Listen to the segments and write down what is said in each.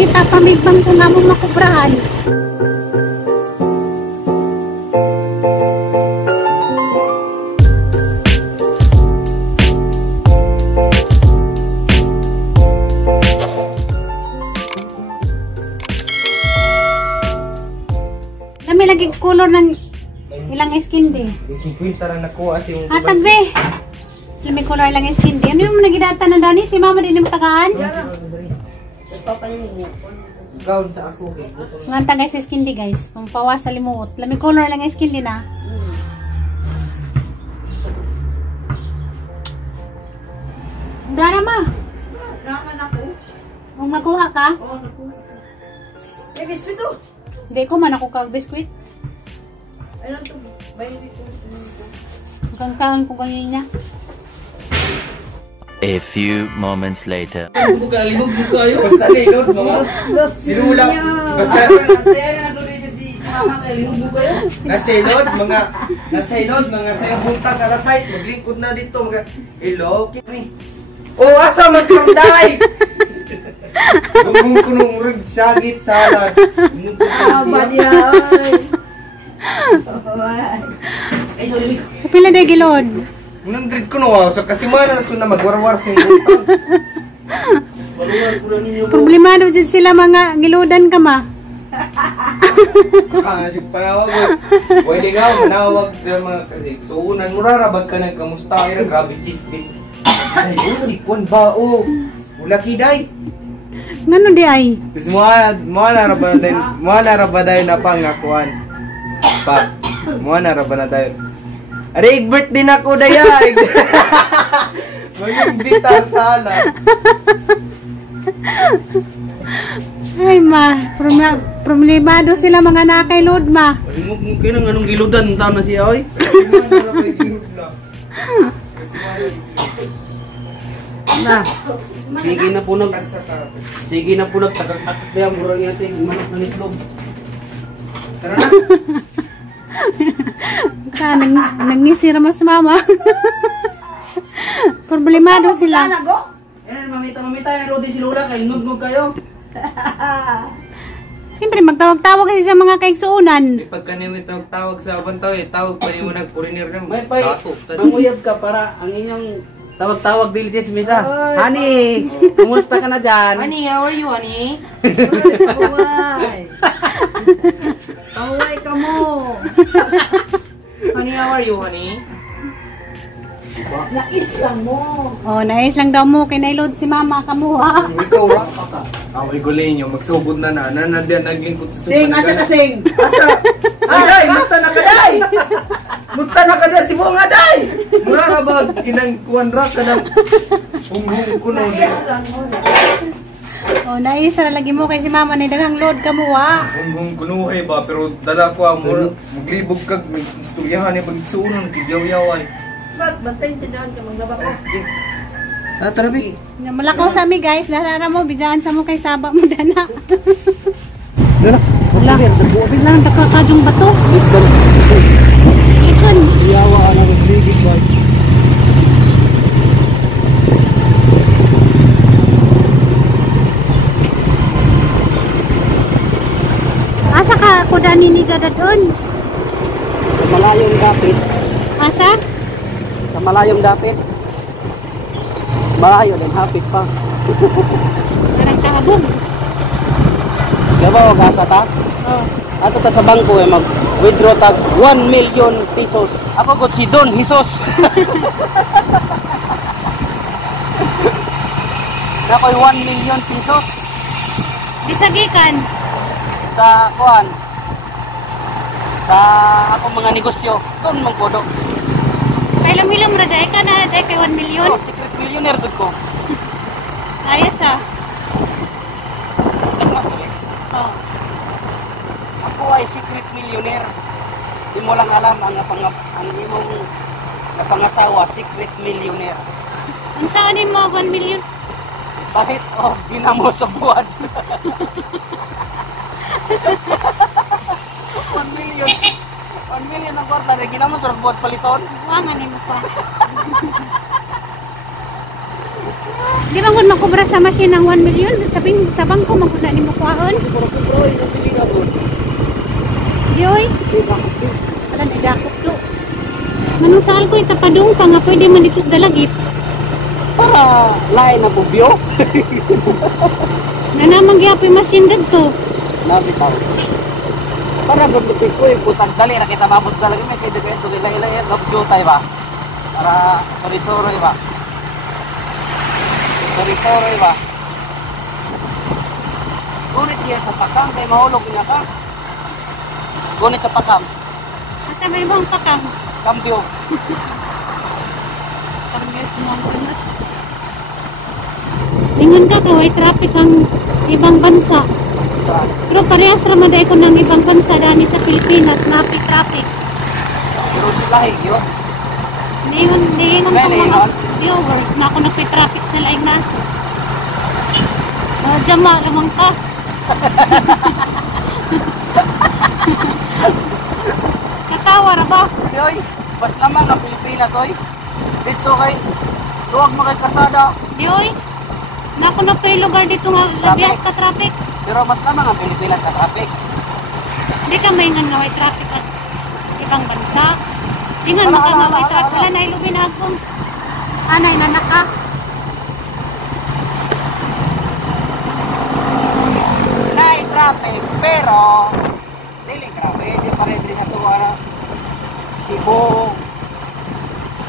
Ngita pamibang ko na mo makubrahan. Dami lagi color ng ilang skin di. 50 lang nakuha si yung Hatag be. Lami color lang skin di. Ano yung nagidata na dani si mama din yung tagaan? gown sa ako. Nga tagay sa skin di guys. Pampawas sa limuot. Lami color lang skin di na. Dara ma. Naman ako. Kung makuha ka? Oo, nakuha. Eh, biskuit to. Hindi ko man ako kag-biskuit. Ayun to. Bayan dito. Kangkang ko ganyan niya. A few moments later. Buka kayo. Basta linod mga sinula. Basta nasilod mga sayang buntag alas 6 maglingkod na dito mga hello kini. Oh asa man kanday. Gumung kunong urag sagit salad. Badiya ay. Pila day gilon? Unang grid ko no sa kasimana na magwarwar sa buntag. Problemado dyan sila mga giludan ka ma. Panawag mo. Pwede nga, manawag sa mga kasig. So, unang murarabag ka ng kamusta. Ay, grabe chismis. Ay, si Kwan ba? Oh, ulaki day. Ngano di ay? Tapos mga narabaday na pangakuan. Pa, mga narabaday. Aray, birthday na ko daya. Mag-imbita sala. Ay ma, problemado sila mga nakailod ma. Mungkin ang anong giludan taon na siya, oy. Na. Sige na po nagtakak-takak na yung murang yate, manok na nitlog. Tara na. Nangisira mas mama. Problemado sila. Yan, mamita, yung rodi si Lola, kayo nugnog kayo. Siyempre magtawag-tawag kasi sa mga kaigsuunan. Pagka namin tawag sa abantaw tawag pa rin mo nagpurinir na May pay, manguyab ka para ang inyong tawag-tawag dili sa misa. Honey, kumusta ka na dyan? Honey, how are you, honey? Kaway ka mo. Honey, how are you, honey? Nais lang mo. Oh, nais lang daw mo kay nailod si mama kamuha. Ikaw lang ka. Away gulay nyo, magsugod na na. Nandiyan naglingkod sa sugod. Sing, asa ka, Sing? Asa? Ay, muta na ka, day! Muta na ka, day! Si Bunga, day! Mura na ba? Kinangkuhan ra ka ng hunghung ko na. Oh, nais na lagi mo kay si mama na daghang load kamuha. Hunghung kunuhay ba? Pero dala ko ang maglibog kag, istoryahan yung pagsuunan, kigyaw-yaway. Ba't bantay tinahan ka maglaba ko? Tara, Bi. Malakaw sa mi guys, lara mo bijaan sa mo kay saba mo dana. Wala, biglang nakakajong bato. Ikan. Yawa ang nagligid ba? Asa ka kudani ni Zada doon? Malayong dapit. Asa? Sa malayong dapit. Malayo din, hapit pa. Karang kahabog. Diba o gasa ta? Oh. Ato ta sa bangko mag-withdraw ta 1 million pesos. Ako ko si Don Jesus. Nakoy 1 million pesos Disagikan. sa kuan. Sa akong mga negosyo. Don mong kodo. Kailam-hilam na dahil ka na dahil kay 1 million. Oh, secret millionaire dud ko. Ayos ah. Nagmas ko eh. Oh. Ako ay secret millionaire. Di mo lang alam ang imong napangasawa, secret millionaire. Ang saan mo 1 million? Bakit? Oh, ginamo sa buwan. 1 million. 1 million ang kwarta na ginamo sa buwan paliton. Wangan mo pa. Di ba kung makubra sa machine ng 1 million? Sabing sa bangko, magkuna ni mo kuhaan. Di oy. Wala na dakot lo. Manong saan ko itapadong pa nga pwede man dito sa dalagit. Para lain na bubyo. Na namang giapoy machine dito. Nabi tao. Para bubyo ko yung putang dali na kita mabot sa lagi. May kaya ito ilay-ilay bubyo tayo ba? Para sorry-sorry ba? Sorry-sorry ba? Gunit yan sa pakam. Kaya mahulog niya ka. Gunit sa pakam. Asa may mong pakang? Cambio. Pag-guess mo ang kunot. Ingon ka kaway traffic ang ibang bansa. Pero parehas ramaday ko ng ibang bansa dani sa Pilipinas, napi traffic. Pero sila yun. Niingon ko Well, mga viewers na ako napi-traffic sa laing naso. Jama lamang ka. Katawa ra ba? Yoy, bas lamang ang Pilipinas, oy. Dito kay luwag mo kay kasada. Di oy. Na ako napi-lugar dito nga labias ka traffic. Pero mas lamang ang Pilipinas sa traffic. Di ka maingan nga way traffic at ibang bansa. Ingan mo ka nga way traffic. Wala na ilubin akong anay na naka. Nay traffic, pero dili grabe, di pa rin na tuwara. Cebu,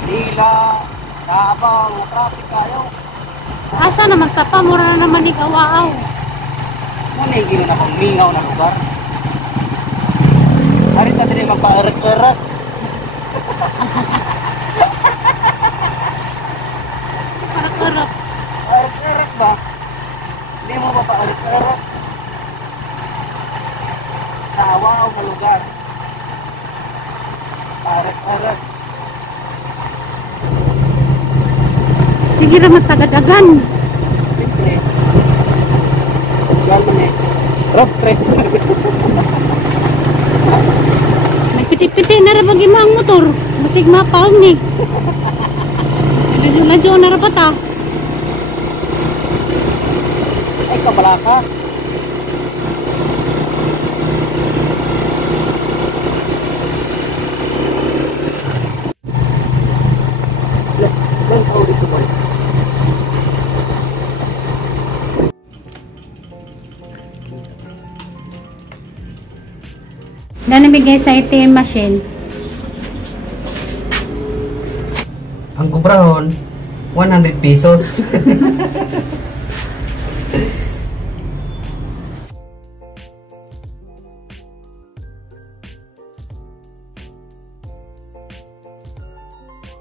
Manila, Davao, na traffic kayo. Asa na magtapamura na naman igawaaw. Muna yung gino na pang mingaw na lugar. Harita din magpa-erak-erak. Parak-parak. Erak-erak ba? Hindi mo ba pa-erak-erak? Sa awaw na lugar. Erak-erak. Sige na matagadagan. Siyempre. Yan man eh. Road trip. Nagpiti-piti na ra bagi ang motor. Musig mapaong ni. Ladyo na ra pa ta. Ay, kabala ka. Lang tao dito ba? Na namigay sa ATM machine. Ang kubrahon, 100 pesos.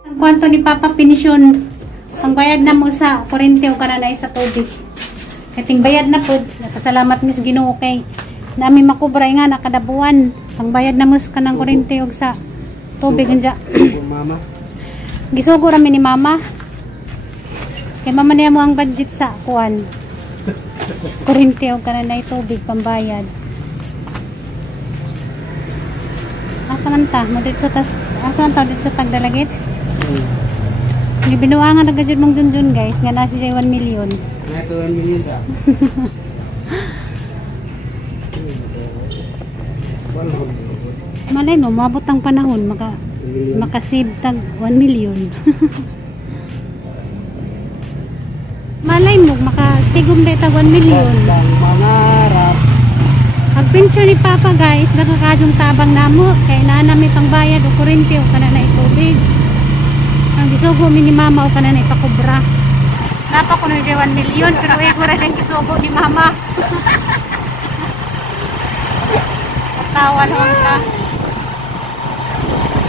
Ang kwanto ni Papa Pinisyon, ang bayad na mo sa kuryente o kananay sa tubig. Kating bayad na po, pasalamat mis Ginoo kay nami makubray nga nakadabuan. Ang bayad na mo sa kanang kuryente o sa tubig anja. Mama. Gisugo rami ni Mama. Kay Mama niya mo ang budget sa kuan. Kuryente o kananay tubig pambayad. Asa man ta? Madritso tas asa man ta dito sa tagdalagit? Ni binuangan na gadget mong Junjun guys, nga nasi siya 1 million. Ito 1 million ka. Malay mo, mabot ang panahon, makasave tag 1 million. Malay mo, makatigom na tag 1 million. Lang mangarap. Ang pensyon ni Papa guys, nagkakadyung tabang namo, kay naanami pang bayad o kuryente o kananay tubig. Ang gisugo mi ni Mama o kananay pakubra. Napa ko na siya 1 million, pero igura din gisugo ni Mama. Tawa lang ka.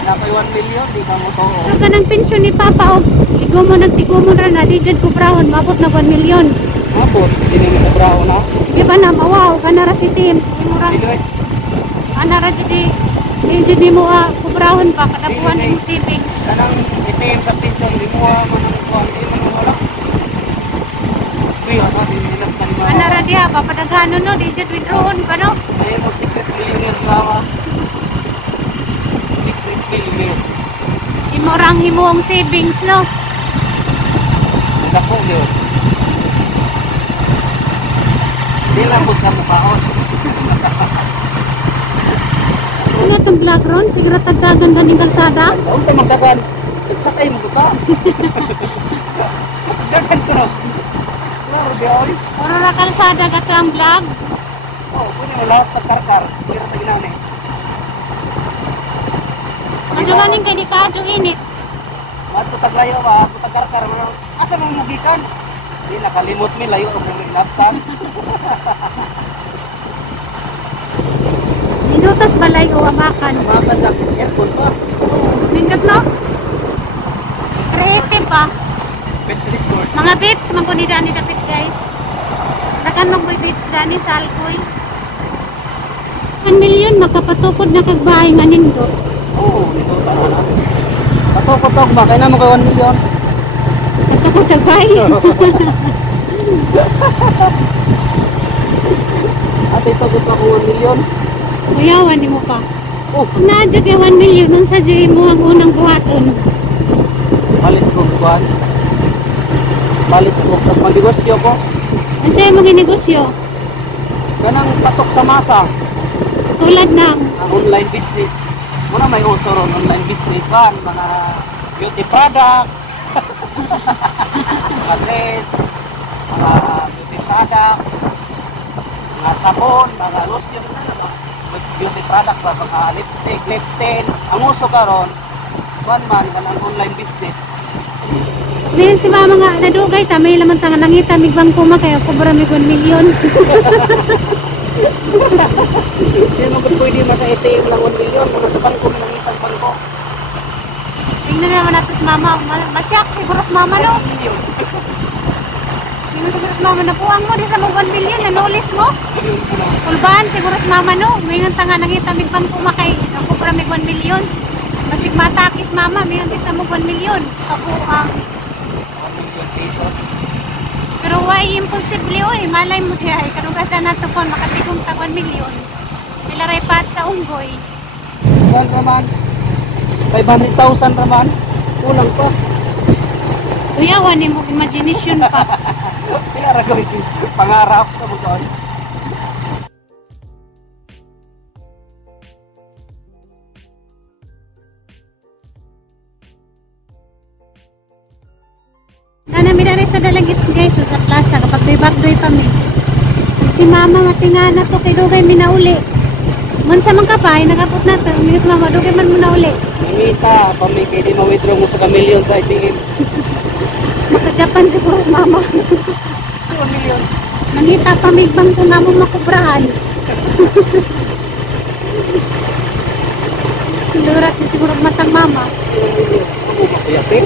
Napay 1 million, di ba mo to? So kanang pensyon ni Papa o igumo nagtigumo ra na di jud kubrahon mabot na 1 million. Mabot, hindi mo sobraho na. Di ba na mawaw kanara si Tin. Imurang Anyway, anara jud di mo kubrahon pa kadabuan yung savings. kanang itim sa pinsyon, di mo manangkuhan, di mo wala. Kaya sa atin, nilat ka ni Mama. Anara diha papadaghanon no di jud withdrawon pa no. Ayun mo, secret millionaire si Mama. Secret millionaire. Imurang himuong savings no. dako niyo. Di lang mo sa mukhaon. Ano itong vlog ron? Siguro tagdagan ng kalsada? Daon ka magdagan. Sakay mo ka. Dagan ko na. Claro, di oy. Puro na kalsada ka ang vlog. Oh, kunin mo lahat tagkarkar. Pero taginani. Medyo ganing kay di kadyo init. Mato taglayo ba? Tagkarkar mo. Asa mo mugikan? Di nakalimot mi layo og nilaptan. Minutos balay o amakan. Bakit sa aircon pa? Nindot no? Creative pa. Pet resort. Mga beats, magkunida ni David guys. Nakan magboy beats dani sa Alcoy. 1 million makapatukod na kagbahay nga nindot. Oo, nito tanaw na. Patok-patok ba? Kaya naman kayo 1 million. Nagtakot kagbahay. At ito gusto ko 1 million. Kuyawan ni mo pa. Oh, Nadyo kay 1 million nung sa mo ang unang buhaton. balit ko kuan. Balit ko sa magnegosyo ko. Ang sa'yo mo ginegosyo? Kanang patok sa masa. Tulad ng Ang online business. Muna may uso ron online business kan mga beauty product. Mga dress, mga beauty product, mga sabon, mga lotion, beauty product ba, mga lipstick, lip tint. Ang uso karon man ang online business. Ngayon si mama nga nadugay ta may laman tanga nangita mig bangko ma kayo kubra mig 1 million. Hindi mo pwede masa ATM lang 1 million, mga sa bangko ng isang bangko. Tingnan naman natin si mama, masyak siguro si mama no. 1 million. Tingnan siguro si mama na puwang mo di sa mo 1 million nanulis mo. Kulbahan siguro si mama no. Ngayon tanga nangita mig bangko ma kay kubra mig 1 million. Basig matakis mama, mayon di sa mo 1 million. Kabuang. 1 million pesos. Pero why imposible oy, malay mo di ay karugasan nato kon makatigong tag 1 million. Ilaray pat sa unggoy. Kuan raman. 500,000 raman. Kulang pa. Kuyawan ni mo imagination pa. Kaya ra ko pangarap sa buton. Nanami na rin sa dalagit guys sa plaza kapag may bagdoy pa mi. Si mama matingana to kay dugay minauli. Munsa man ka pa ay nagapot na to, minus mama dugay man mo na uli. Namita, pamay kay di ma-withdraw mo sa kamilyon sa ATM. Maka-Japan siguro si mama. 1 million. Nangita pa may bangko nga mo makubrahan. Durat ni siguro matang mama. Ano ba kaya pin?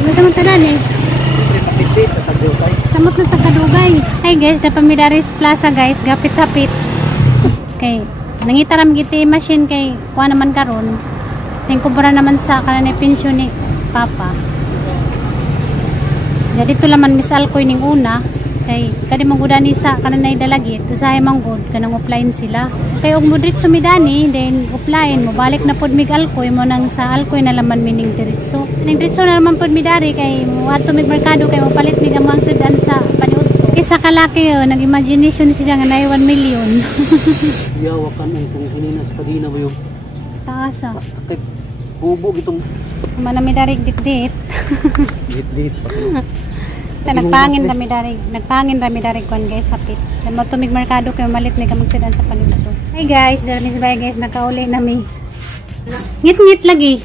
Ano naman tanan eh. Makipit sa tagdutay. Samot na tagadugay. Hi guys, na Pamidaris Plaza guys, gapit-hapit. Okay, nangita ram giti machine kay kuha naman karon. Ting kubra naman sa kanang pensyon ni Papa. Jadi ito laman Miss Alcoy ning una kay kadi manggudani sa kanang dalagit usahay manggod kanang offline sila. Kay og mudrit sumidani then offline mo balik na pod mig Alcoy mo nang sa Alcoy na laman mining diretso. Ning diretso na naman pod midari kay mo ato mig merkado kay mo palit mig amang sudan sa paniud. Isa kalaki yo nag-imagination siya nga nay 1 million. Yawa ka nang kung hininas kadina mo yung Taasa. kay bubo gitong Manami darig dit-dit. dit-dit. Nagpangin rami darig kon guys sapit. Sa mo tumig merkado kay malit ni kamong sedan sa paninto. Hi guys, dala mi sabay guys nakauli nami. Ngit-ngit lagi.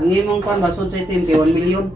Ang imong pan basod sa itim kay 1 million.